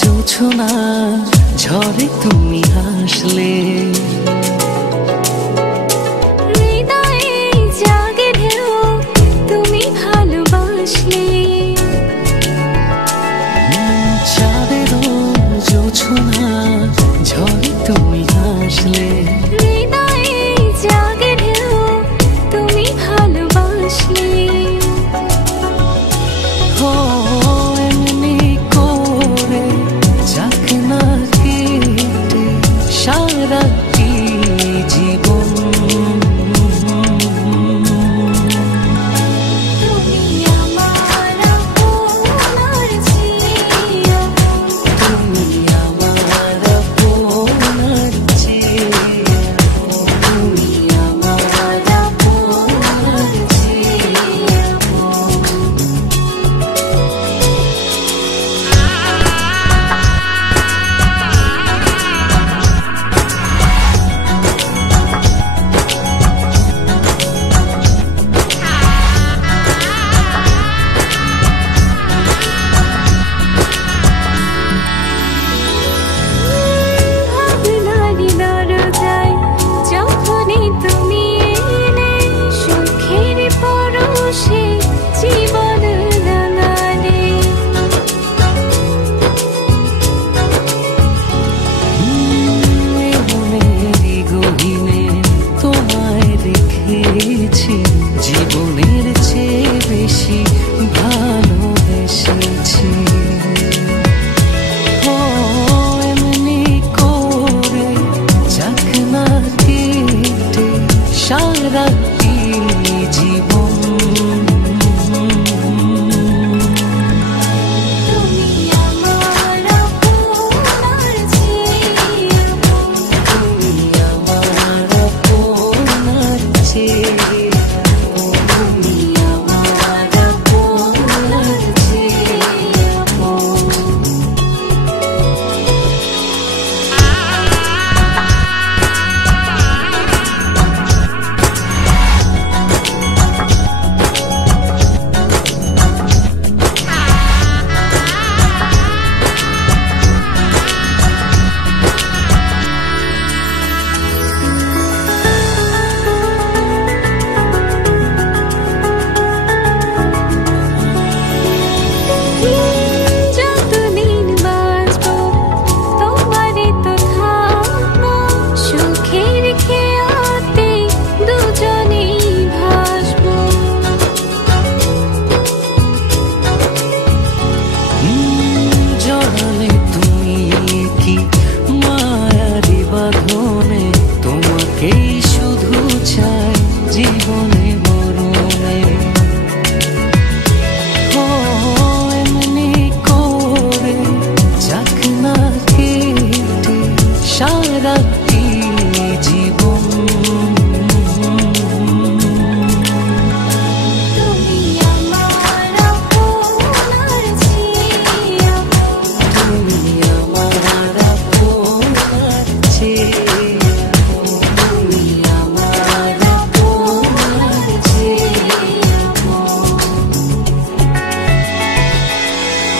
জোছনা ঝরে তুমি হাসলে। dışarıda